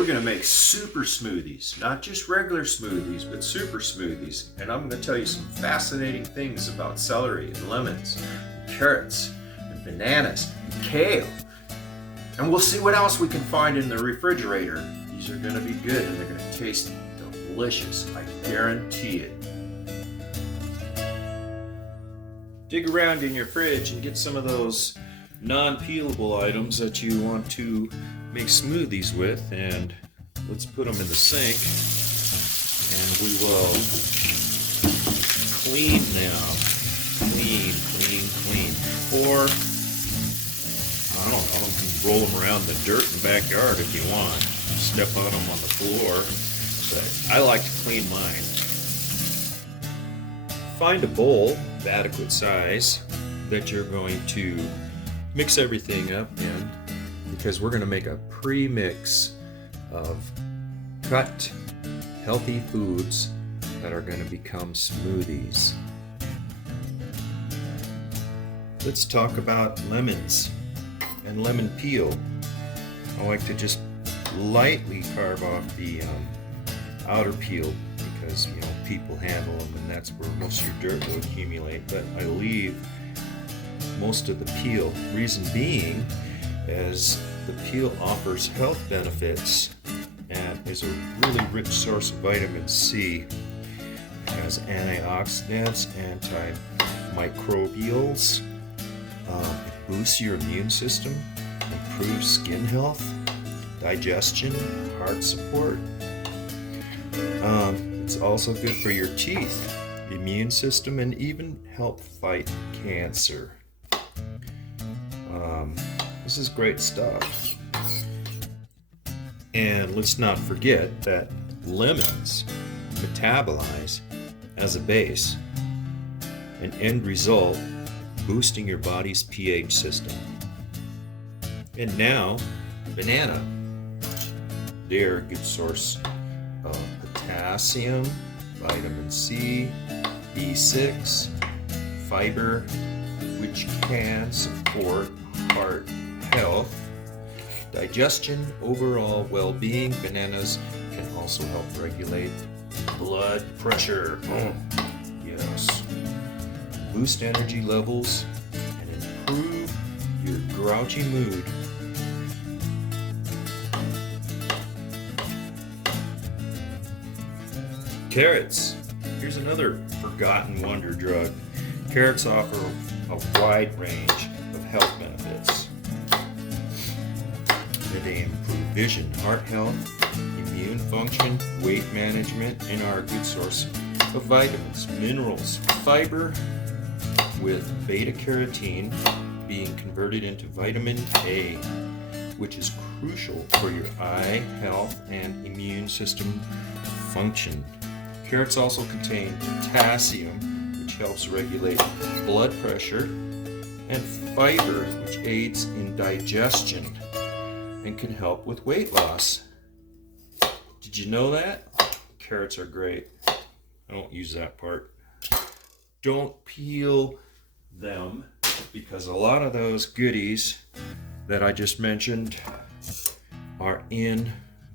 we're gonna make super smoothies, not just regular smoothies, but super smoothies. And I'm gonna tell you some fascinating things about celery and lemons, and carrots, and bananas, and kale. And we'll see what else we can find in the refrigerator. These are gonna be good and they're gonna taste delicious, I guarantee it. Dig around in your fridge and get some of those non-peelable items that you want to make smoothies with, and let's put them in the sink and we will clean them. Clean. Or, I don't know, you can roll them around in the dirt in the backyard if you want. Step on them on the floor. But I like to clean mine. Find a bowl of adequate size that you're going to mix everything up in, because we're going to make a pre-mix of cut healthy foods that are going to become smoothies. Let's talk about lemons and lemon peel. I like to just lightly carve off the outer peel, because people handle them and that's where most of your dirt will accumulate, but I leave most of the peel. Reason being is the peel offers health benefits and is a really rich source of vitamin C. It has antioxidants, antimicrobials, it boosts your immune system, improves skin health, digestion, heart support. It's also good for your teeth, immune system, and even help fight cancer. This is great stuff. And let's not forget that lemons metabolize as a base, an end result boosting your body's pH system. And now, banana. They're a good source of potassium, vitamin C, B6, fiber, which can support heart health, digestion, overall well-being. Bananas can also help regulate blood pressure. Yes. Boost energy levels and improve your grouchy mood. Carrots. Here's another forgotten wonder drug. Carrots offer a wide range of health benefits. They improve vision, heart health, immune function, weight management, and are a good source of vitamins, minerals, fiber, with beta-carotene being converted into vitamin A, which is crucial for your eye health and immune system function. Carrots also contain potassium, which helps regulate blood pressure, and fiber, which aids in digestion and can help with weight loss. Did you know that? Carrots are great. I don't use that part. Don't peel them, because a lot of those goodies that I just mentioned are in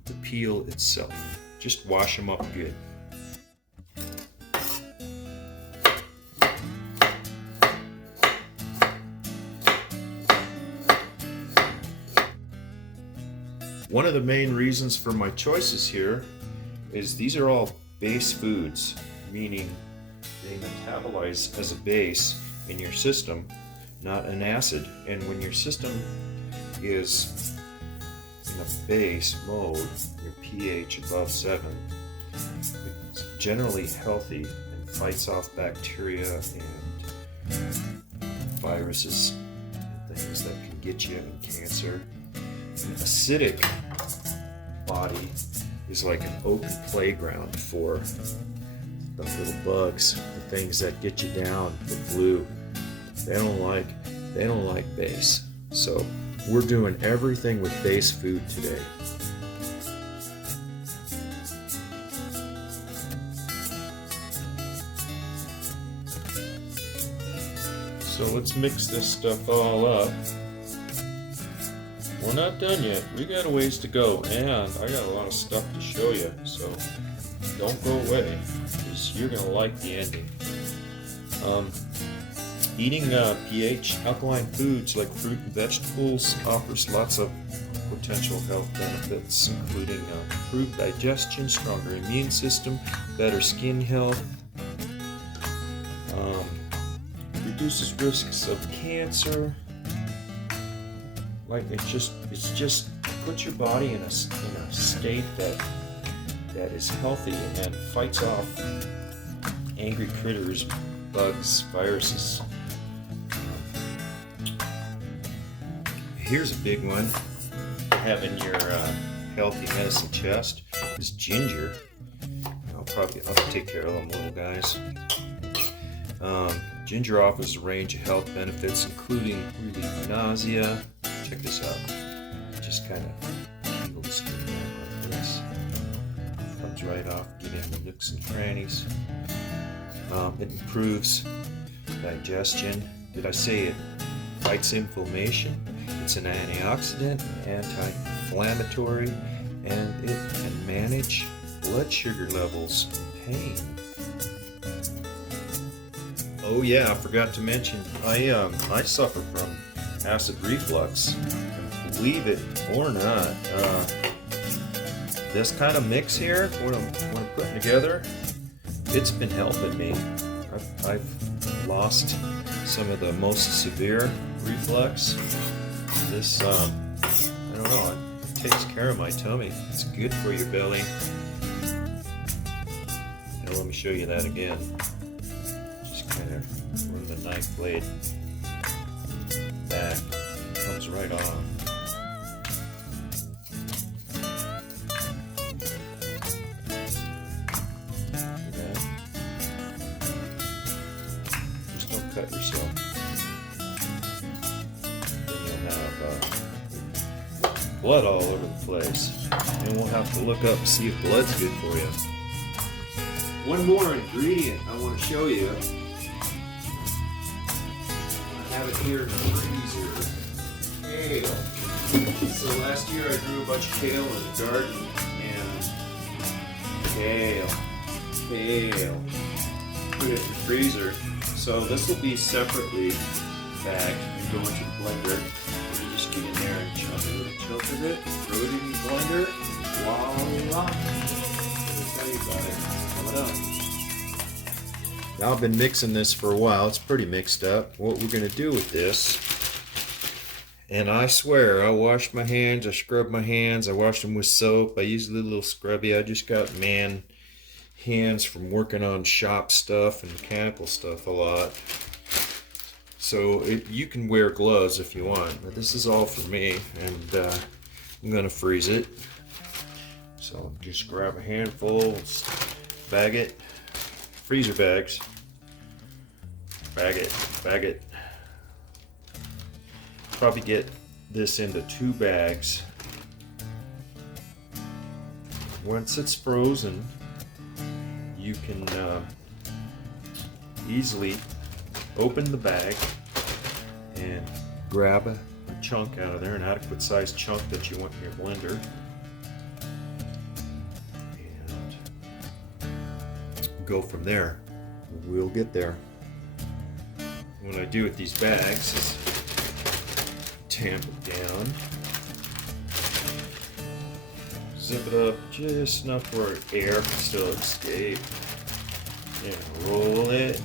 the peel itself. Just wash them up good. One of the main reasons for my choices here is these are all base foods, meaning they metabolize as a base in your system, not an acid. And when your system is in a base mode, your pH above 7, it's generally healthy and fights off bacteria and viruses and things that can get you in cancer. An acidic body is like an open playground for the little bugs, the things that get you down, the flu. They don't like base. So we're doing everything with base food today. So let's mix this stuff all up. we're not done yet. We got a ways to go, and I got a lot of stuff to show you, so don't go away, because you're gonna like the ending. Eating pH alkaline foods like fruit and vegetables offers lots of potential health benefits, including improved digestion, stronger immune system, better skin health, reduces risks of cancer. Like it's just puts your body in a state that is healthy and fights off angry critters, bugs, viruses. Here's a big one to have in your healthy medicine chest is ginger. I'll take care of them little guys. Ginger offers a range of health benefits, including relief nausea. Check this out. Just kind of peel the skin back like this. Comes right off, get in the nooks and crannies. It improves digestion. Did I say it fights inflammation? It's an antioxidant, anti-inflammatory, and it can manage blood sugar levels and pain. Oh yeah, I forgot to mention, I suffer from acid reflux. And believe it or not, this kind of mix here, what I'm putting together, it's been helping me. I've lost some of the most severe reflux. This, I don't know, it takes care of my tummy. It's good for your belly. Now let me show you that again. Just kind of run the knife blade back. It comes right off. Just don't cut yourself. Blood all over the place, and we'll have to look up and see if blood's good for you. One more ingredient I want to show you. I have it here in the freezer. Kale. So last year I grew a bunch of kale in the garden, and kale. Put it in the freezer. So this will be separately bagged and go into the blender. Just get in there and chunk a little chunk of it, throw it in the blender, voila! Let me tell you about it. Coming up. Now I've been mixing this for a while. It's pretty mixed up. What we're going to do with this, and I swear I washed my hands, I scrubbed my hands, I washed them with soap. I used a little scrubby. I just got hands from working on shop stuff and mechanical stuff a lot. So you can wear gloves if you want, but this is all for me, and I'm gonna freeze it. So just grab a handful, bag it, freezer bags, bag it. Probably get this into 2 bags. Once it's frozen, you can easily open the bag and grab a chunk out of there, an adequate sized chunk that you want in your blender, and go from there. We'll get there. What I do with these bags is tamp it down, zip it up just enough where air can still escape, and roll it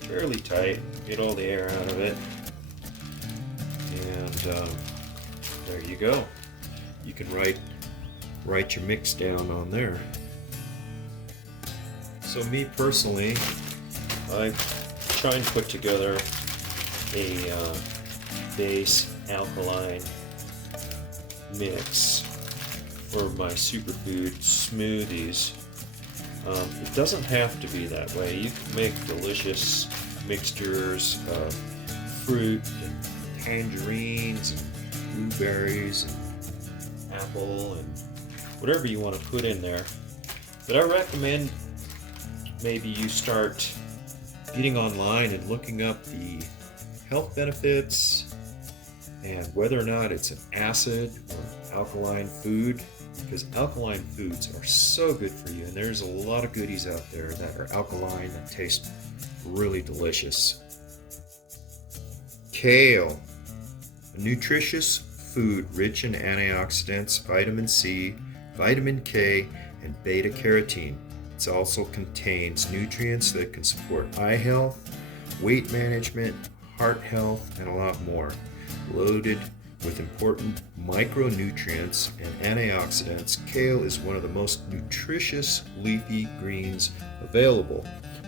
fairly tight, get all the air out of it, and there you go. You can write your mix down on there. So me personally, I try and put together a base alkaline mix for my superfood smoothies. It doesn't have to be that way. You can make delicious mixtures of fruit and tangerines and blueberries and apple and whatever you want to put in there. But I recommend maybe you start getting online and looking up the health benefits And whether or not it's an acid or alkaline food, because alkaline foods are so good for you, and there's a lot of goodies out there that are alkaline that taste really delicious. Kale, a nutritious food rich in antioxidants, vitamin C, vitamin K, and beta carotene. It also contains nutrients that can support eye health, weight management, heart health, and a lot more. Loaded with important micronutrients and antioxidants, kale is one of the most nutritious leafy greens available.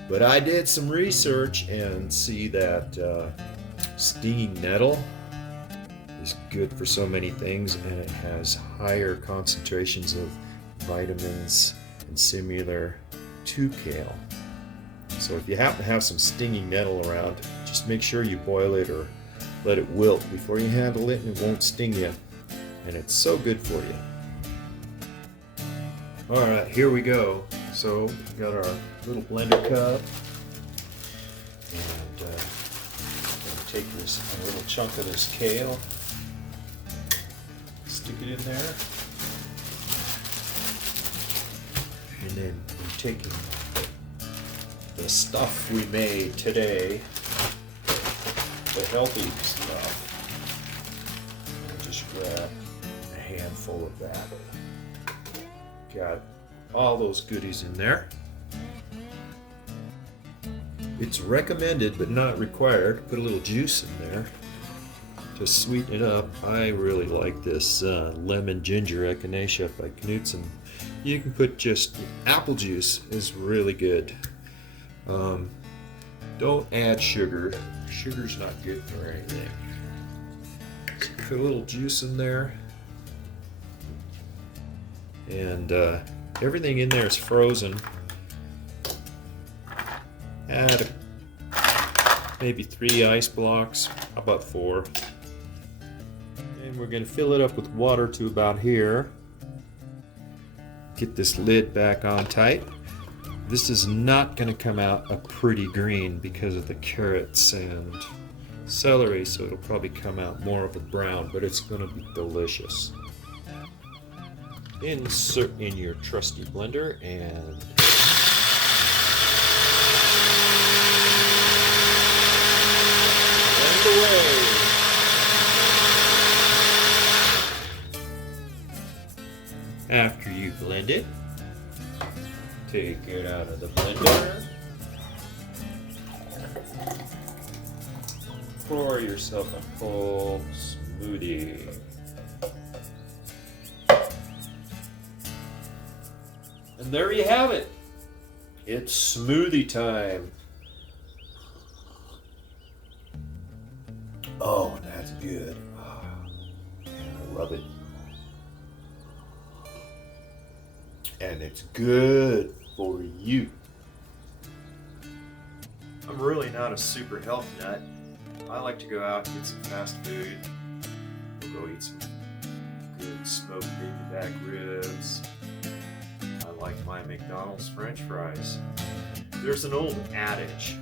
But I did some research and see that stinging nettle is good for so many things, and it has higher concentrations of vitamins and similar to kale. So if you happen to have some stinging nettle around, just make sure you boil it or let it wilt before you handle it, and it won't sting you. And it's so good for you. Alright, here we go. So we got our little blender cup, and I'm going to take a little chunk of this kale, stick it in there, and then we're taking the stuff we made today, the healthy stuff. I'll just grab a handful of that. Got all those goodies in there. It's recommended but not required to put a little juice in there to sweeten it up. I really like this lemon ginger echinacea by Knudsen. You can put just apple juice, is really good. Don't add sugar. Sugar's not good for anything. So put a little juice in there. And everything in there is frozen. Add maybe 3 ice blocks, how about 4. And we're going to fill it up with water to about here. Get this lid back on tight. This is not going to come out a pretty green because of the carrots and celery, so it'll probably come out more of a brown, but it's going to be delicious. Insert in your trusty blender and blend away. After you blend it, take it out of the blender. Pour yourself a full smoothie. And there you have it. It's smoothie time. Oh, that's good. Oh, I love it. And it's good for you. I'm really not a super health nut. I like to go out and get some fast food. We'll go eat some good smoked baby back ribs. I like my McDonald's French fries. There's an old adage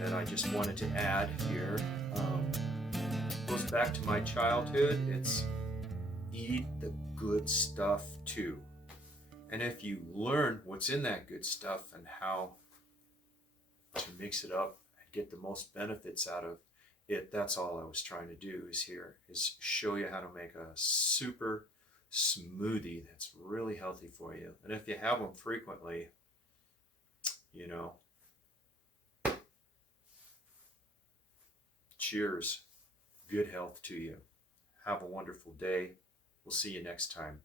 that I just wanted to add here. Goes back to my childhood. It's eat the good stuff too. And if you learn what's in that good stuff and how to mix it up and get the most benefits out of it, that's all I was trying to do is show you how to make a super smoothie that's really healthy for you. And if you have them frequently, you know, cheers. Good health to you. Have a wonderful day. We'll see you next time.